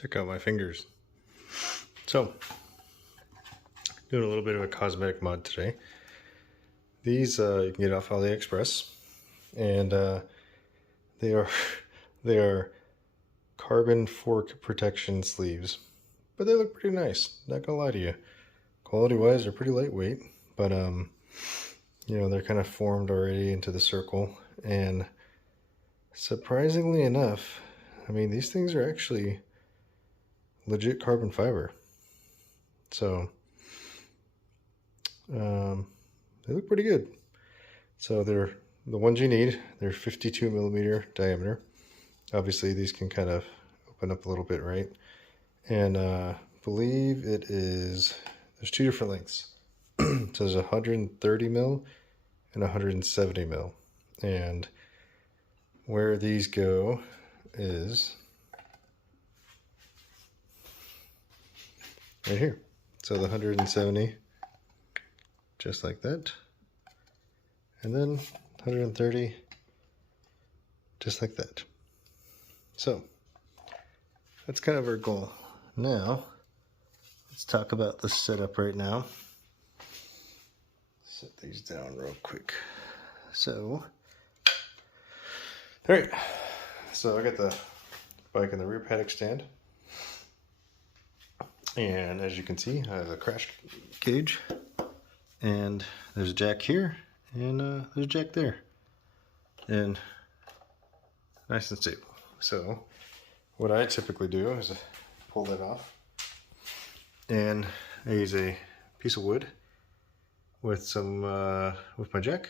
Check out my fingers. So, doing a little bit of a cosmetic mod today. These you can get off AliExpress, and they are carbon fork protection sleeves, but they look pretty nice. Not gonna lie to you. Quality-wise, they're pretty lightweight, but you know, they're kind of formed already into the circle, and surprisingly enough, I mean, these things are actually legit carbon fiber. So they look pretty good. So they're the ones you need. They're 52 millimeter diameter. Obviously these can kind of open up a little bit, right? And believe it is, there's two different lengths. So there's 130 mil and 170 mil. And where these go is right here. So the 170, just like that. And then 130, just like that. So that's kind of our goal. Now, let's talk about the setup right now. Set these down real quick. So, all right. So I got the bike in the rear paddock stand. And as you can see, I have a crash cage. And there's a jack here. And there's a jack there. And nice and stable. So what I typically do is pull that off. And I use a piece of wood with some with my jack.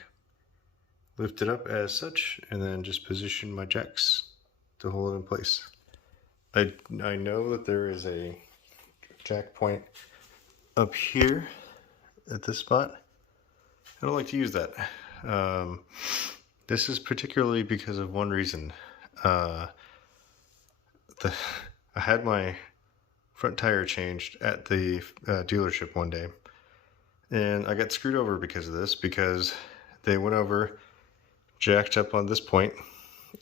Lift it up as such, and then just position my jacks to hold it in place. I know that there is a jack point up here at this spot. I don't like to use that. This is particularly because of one reason. I had my front tire changed at the dealership one day, and I got screwed over because of this, because they went over, jacked up on this point,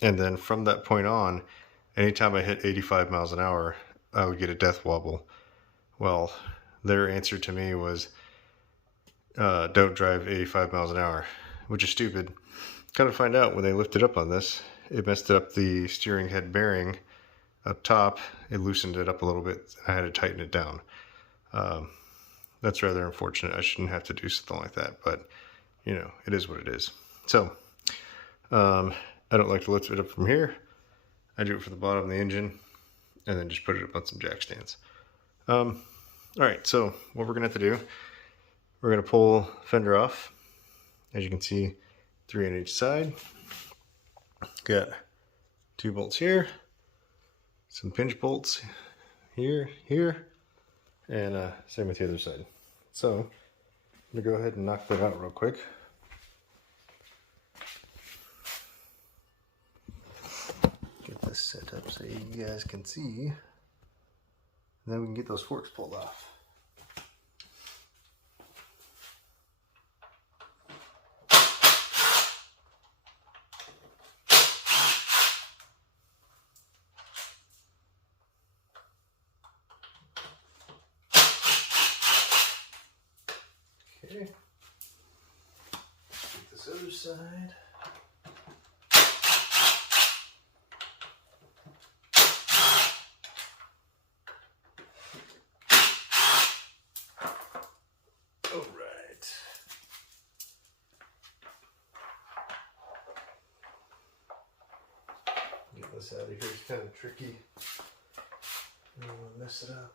and then from that point on, anytime I hit 85 miles an hour, I would get a death wobble. Well, their answer to me was, don't drive 85 miles an hour, which is stupid. Kind of find out when they lifted up on this, it messed up the steering head bearing up top. It loosened it up a little bit. I had to tighten it down. That's rather unfortunate. I shouldn't have to do something like that, but you know, it is what it is. So I don't like to lift it up from here. I do it for the bottom of the engine, and then just put it up on some jack stands. All right, so what we're gonna have to do, we're gonna pull fender off. As you can see, 3 on each side. Got 2 bolts here, some pinch bolts here, and same with the other side. So I'm gonna go ahead and knock that out real quick. Get this set up so you guys can see. And then we can get those forks pulled off. Okay. Get this other side. Get this out of here, it's kind of tricky. I don't want to mess it up.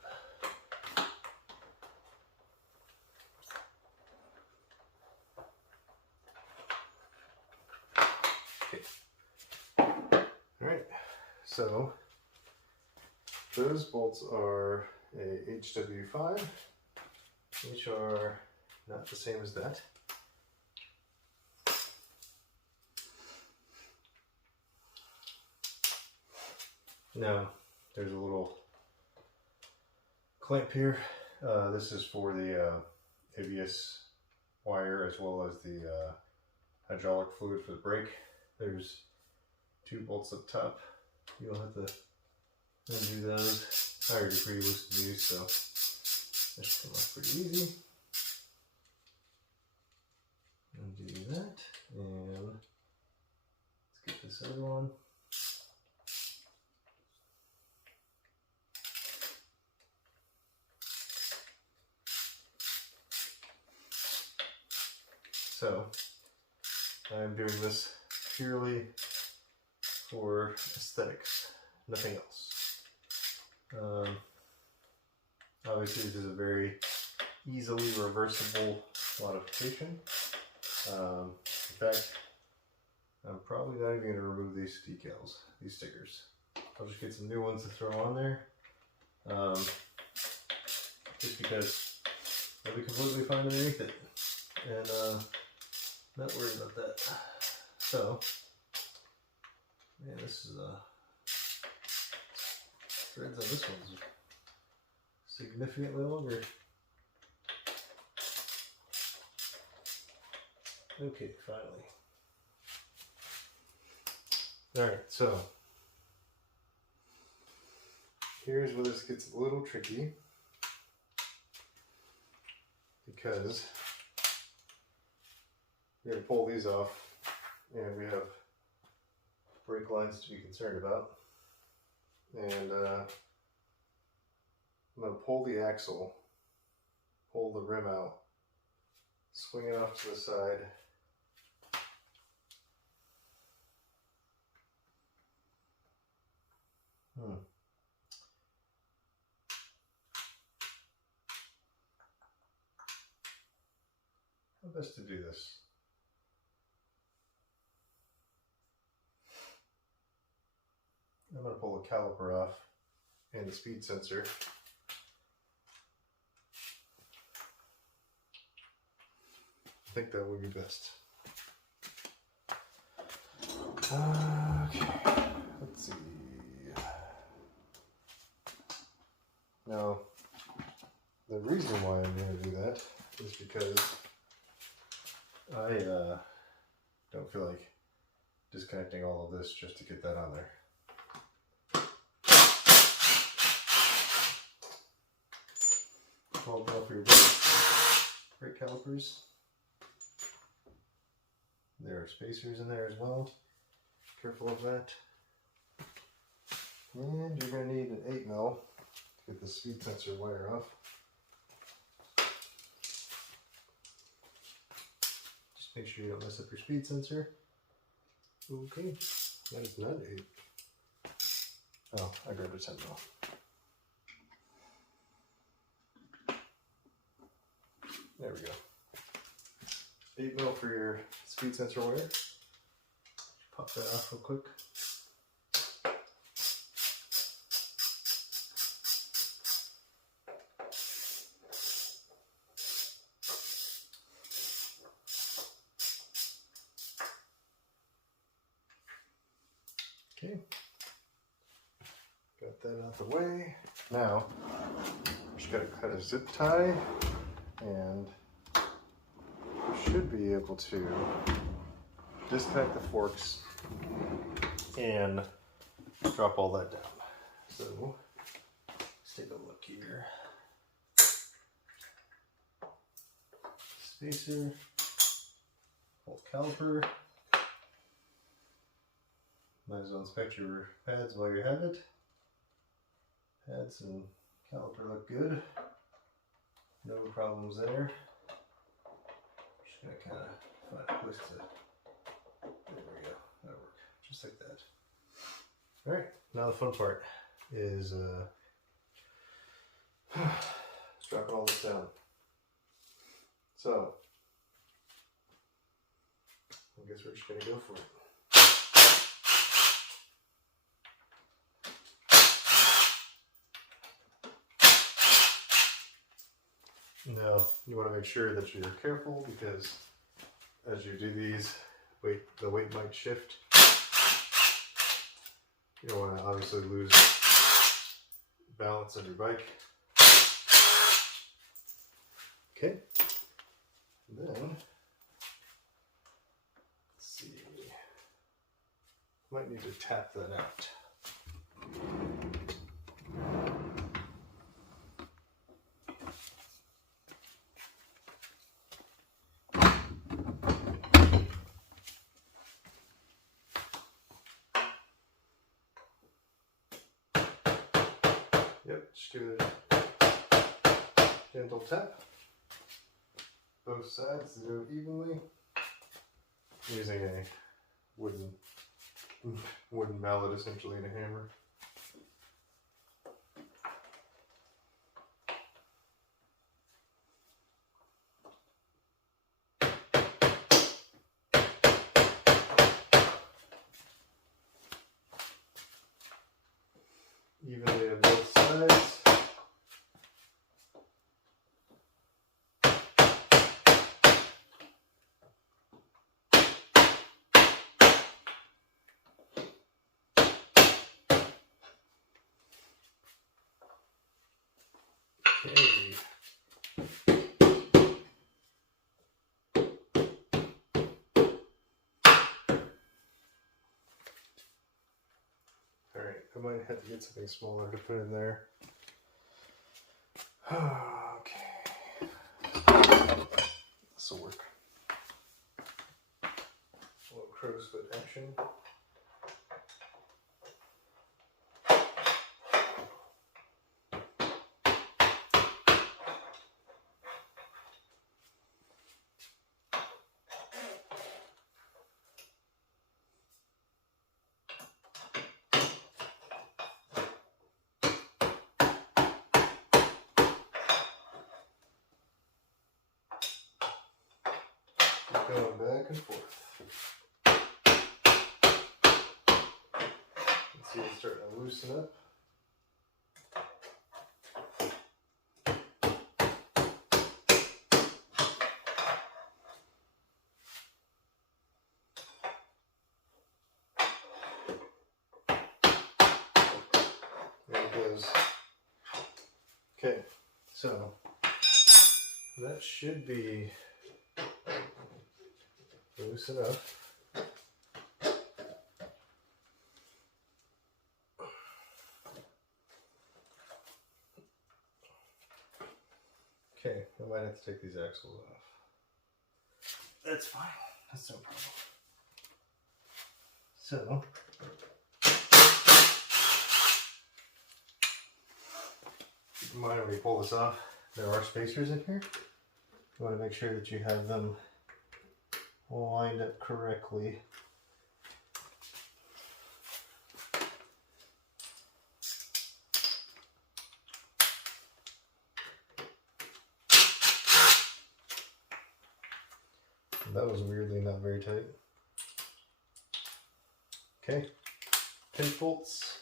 Okay. Alright, so those bolts are a HW5, which are not the same as that. Now, there's a little clamp here. This is for the ABS wire, as well as the hydraulic fluid for the brake. There's 2 bolts up top. You'll have to undo those. higher degree loosen these, so that should come off pretty easy. Undo that, and let's get this other one. So, I'm doing this purely for aesthetics, nothing else. Obviously, this is a very easily reversible modification. In fact, I'm probably not even going to remove these decals, these stickers. I'll just get some new ones to throw on there. Just because they'll be completely fine underneath it. And not worried about that. So, man, this is threads on this one's significantly longer. Okay, finally. Alright, so here's where this gets a little tricky, because we're going to pull these off, and we have brake lines to be concerned about. And I'm going to pull the axle, pull the rim out, swing it off to the side. How best to do this? I'm going to pull the caliper off and the speed sensor. I think that would be best. Okay, let's see. Now, the reason why I'm going to do that is because I don't feel like disconnecting all of this just to get that on there. 12 mil for your brake calipers. There are spacers in there as well. Careful of that. And you're going to need an 8 mil to get the speed sensor wire off. Just make sure you don't mess up your speed sensor. Okay, that is not 8. Oh, I grabbed a 10 mil. There we go. 8 mil for your speed sensor wire. Pop that off real quick. Okay. Got that out the way. Now, just gotta cut a zip tie, and you should be able to disconnect the forks and drop all that down. So let's take a look here. Spacer, bolt caliper. Might as well inspect your pads while you have it. Pads and caliper look good. No problems there. Just gonna kind of find a place to. There we go. That'll work. Just like that. All right. Now the fun part is dropping all this down. So I guess we're just gonna go for it. Now, you want to make sure that you're careful, because as you do these, the weight might shift. You don't want to obviously lose balance on your bike. Okay. And then, let's see. Might need to tap that out. Yep, just give it a gentle tap. Both sides to do it evenly. Using a wooden mallet essentially and a hammer. Evenly on both sides. Okay. Alright, I might have to get something smaller to put in there. Okay. This'll work. A little crow's foot action. Going back and forth. Let's see, it's starting to loosen up. There it goes. Okay, so that should be loose enough. Okay, I might have to take these axles off. That's fine, that's no problem. So, keep in mind when you pull this off, there are spacers in here. You want to make sure that you have them lined up correctly. That was weirdly not very tight. Okay, pinch bolts.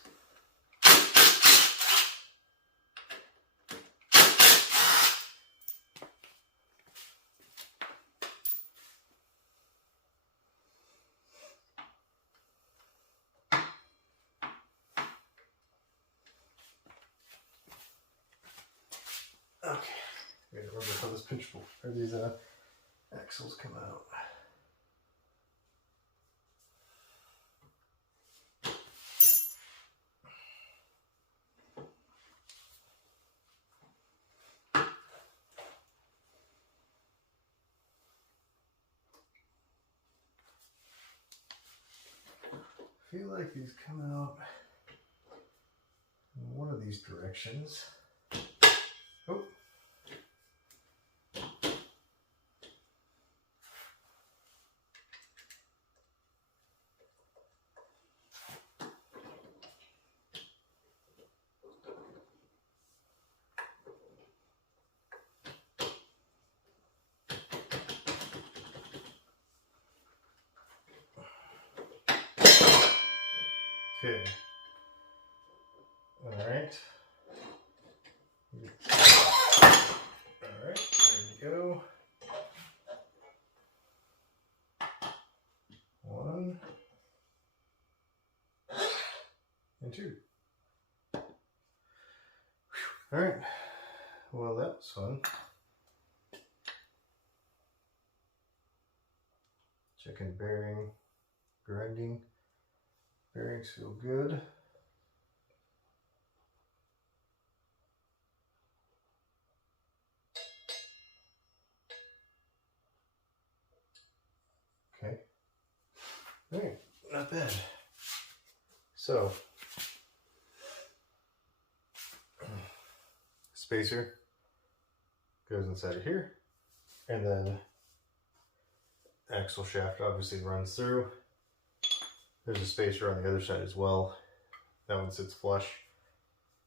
Okay, I gotta remember how this pinch bolt or these axles come out. I feel like these come out in one of these directions. Oh. Okay. All right. All right, there we go. One and two. Whew. All right. Well, that was fun. Checking bearing, grinding. Bearings feel good. Okay. All right, not bad. So, spacer goes inside of here, and then axle shaft obviously runs through. There's a spacer on the other side as well. That one sits flush,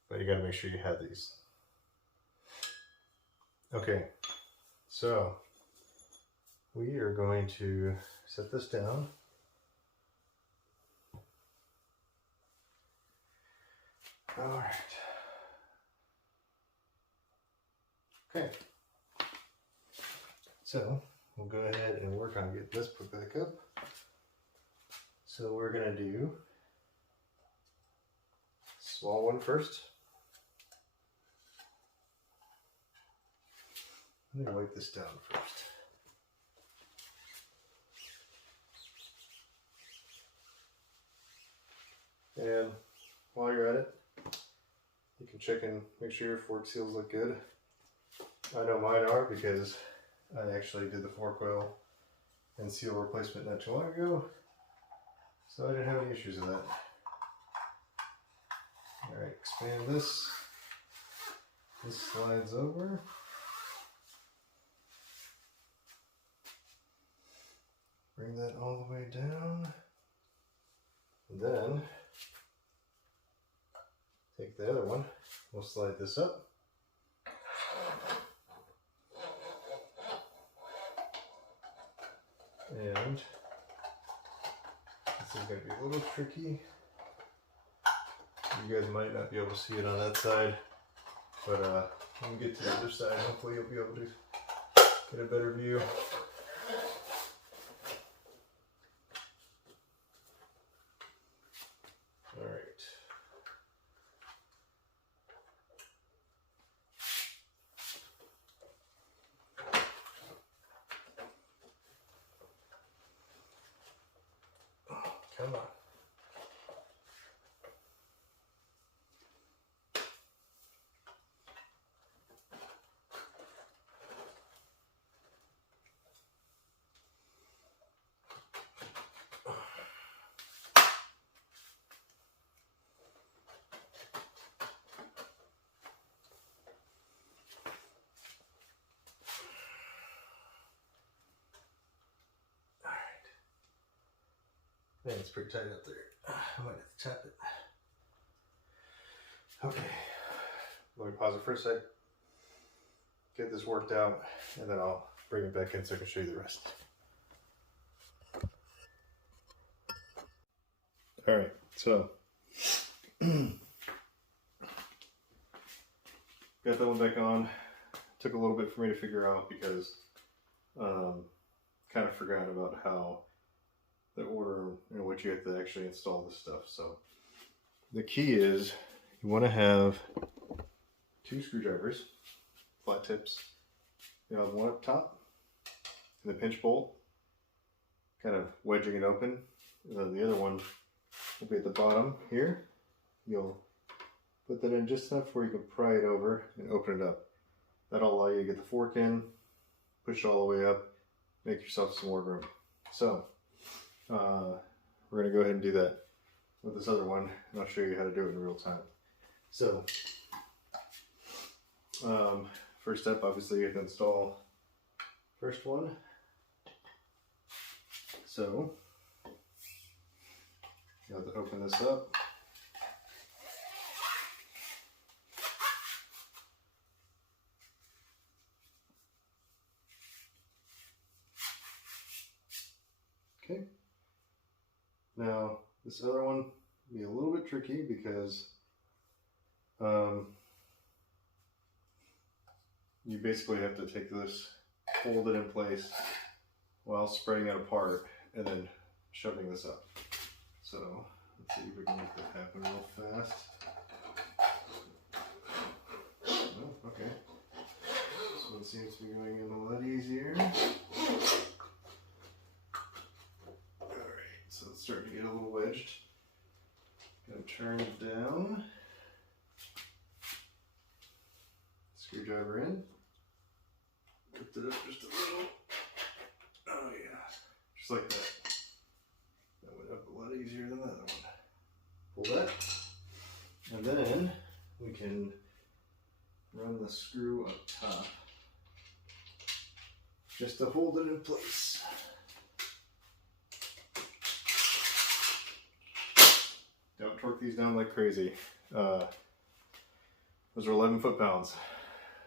but you got to make sure you have these. Okay, so we are going to set this down. All right. Okay. So we'll go ahead and work on getting this put back up. So we're going to do small one first. Let me wipe this down first. And while you're at it, you can check and make sure your fork seals look good. I know mine are because I actually did the fork oil and seal replacement not too long ago, so I didn't have any issues with that. Alright, expand this. This slides over. Bring that all the way down. And then take the other one. We'll slide this up. And this is going to be a little tricky. You guys might not be able to see it on that side, but when we get to the other side, hopefully you'll be able to get a better view. All right. Come on. Man, it's pretty tight up there. I might have to tap it. Okay, let me pause it for a sec, get this worked out, and then I'll bring it back in so I can show you the rest. All right, so got that one back on. Took a little bit for me to figure out because kind of forgot about how the order in which you have to actually install this stuff. So the key is you want to have 2 screwdrivers, flat tips. You have one up top and the pinch bolt, kind of wedging it open. And then the other one will be at the bottom here. You'll put that in just enough where you can pry it over and open it up. That'll allow you to get the fork in, push it all the way up, make yourself some more room. So we're going to go ahead and do that with this other one, and I'll show you how to do it in real time. So first step, obviously you have to install first one. So you have to open this up. Okay. Now, this other one will be a little bit tricky because you basically have to take this, hold it in place while spreading it apart and then shoving this up. So, let's see if we can make that happen real fast. Oh, okay. This one seems to be going in a lot easier. So it's starting to get a little wedged. Gonna turn it down. Screwdriver in. Lift it up just a little. Oh yeah. Just like that. That went up a lot easier than the other one. Pull that. And then we can run the screw up top just to hold it in place. Don't torque these down like crazy. Those are 11 foot-pounds.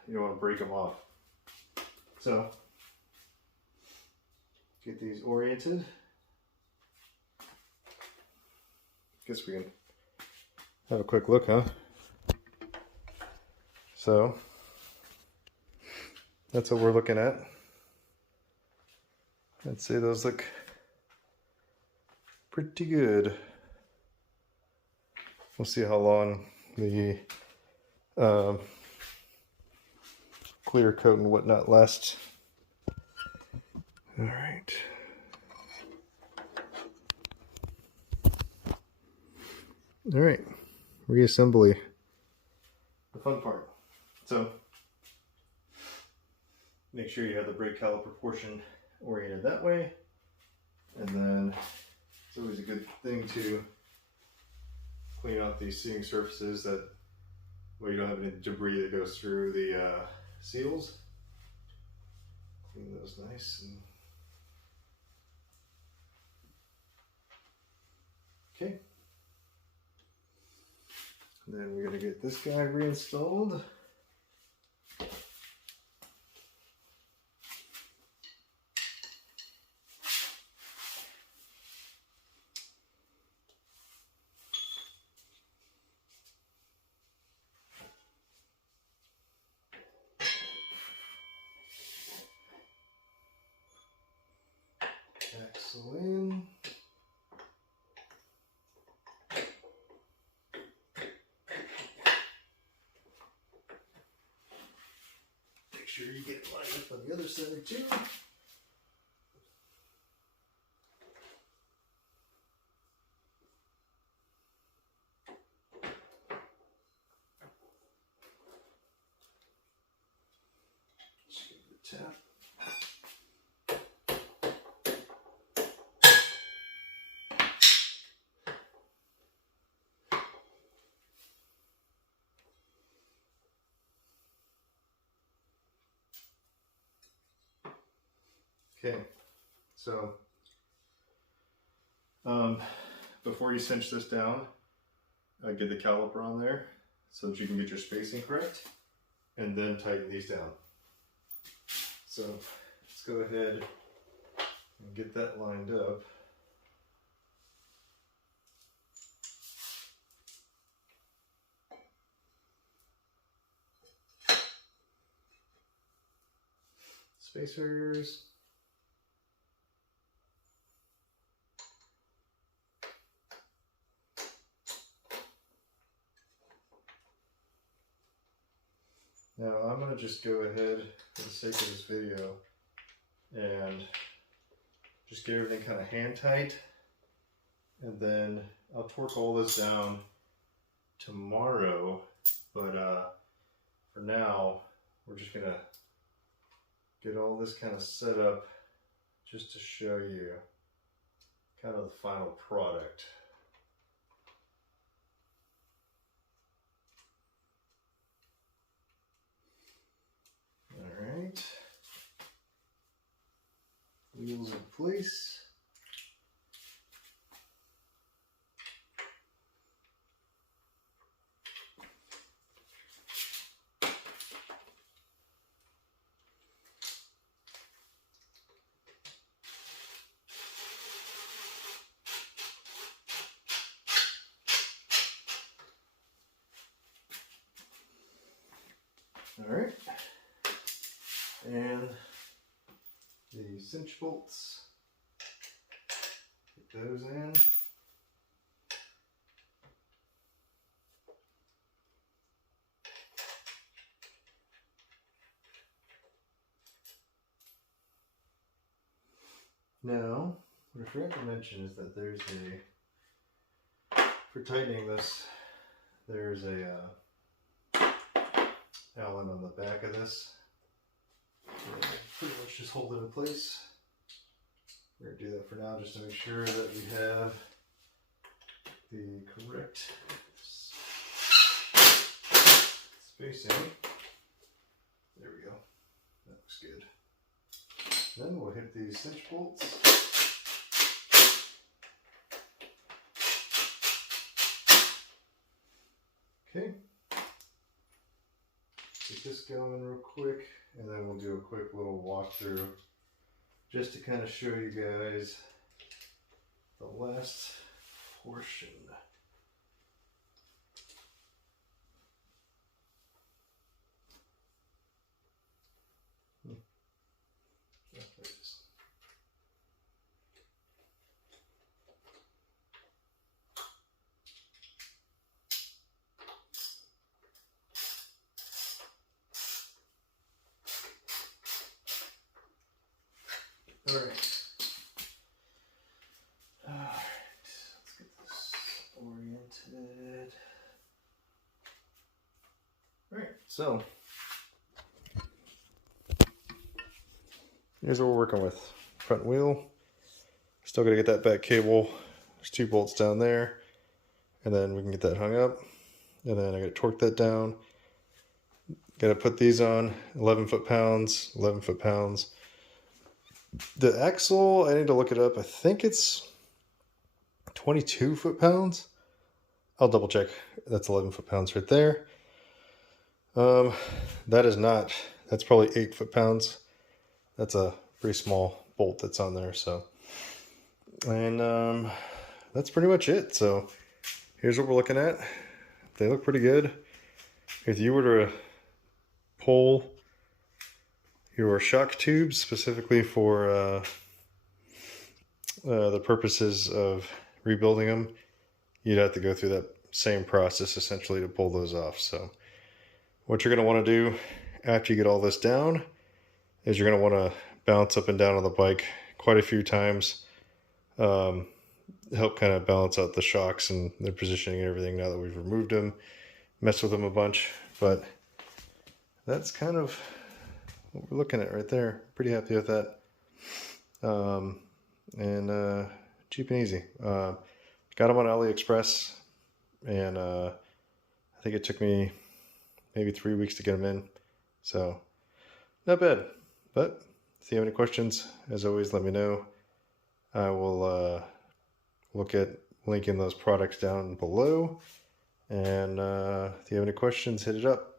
You don't want to break them off. So, get these oriented. Guess we can have a quick look, huh? So, that's what we're looking at. I'd say those look pretty good. We'll see how long the clear coat and whatnot lasts. All right. All right, reassembly. The fun part. So, make sure you have the brake caliper portion oriented that way. And then it's always a good thing to clean out these seating surfaces that, well, you don't have any debris that goes through the seals. Clean those nice and okay. And then we're gonna get this guy reinstalled. Axle in. Make sure you get it lined up on the other side too. Just give it a tap. Okay, so before you cinch this down, get the caliper on there so that you can get your spacing correct, and then tighten these down. So let's go ahead and get that lined up. Spacers. Now I'm going to just go ahead, for the sake of this video, and just get everything kind of hand tight, and then I'll torque all this down tomorrow, but for now we're just going to get all this kind of set up just to show you kind of the final product. Alright, wheels in place. Alright. And the cinch bolts, get those in. Now, what I forgot to mention is that there's for tightening this, there's a Allen on the back of this. Pretty much just hold it in place. We're going to do that for now just to make sure that we have the correct spacing. looks good. Then we'll hit these cinch bolts. Okay. Get this going real quick, and then we'll do a quick little walkthrough just to kind of show you guys the last portion. All right. Let's get this oriented. All right, so here's what we're working with. Front wheel. Still gotta get that back cable. There's 2 bolts down there, and then we can get that hung up. And then I gotta torque that down. Gotta put these on 11 foot-pounds, 11 foot-pounds. The axle, I need to look it up. I think it's 22 foot-pounds. I'll double check. That's 11 foot-pounds right there. That is not, that's probably 8 foot-pounds. That's a pretty small bolt that's on there. So, and that's pretty much it. So here's what we're looking at. They look pretty good. If you were to pull your shock tubes specifically for the purposes of rebuilding them, you'd have to go through that same process essentially to pull those off. So what you're going to want to do after you get all this down is you're going to want to bounce up and down on the bike quite a few times, help kind of balance out the shocks and their positioning and everything now that we've removed them, mess with them a bunch. But that's kind of what we're looking at right there. Pretty happy with that. And cheap and easy. Got them on AliExpress, and I think it took me maybe 3 weeks to get them in. So not bad. But if you have any questions, as always, let me know. I will look at linking those products down below. And if you have any questions, hit it up.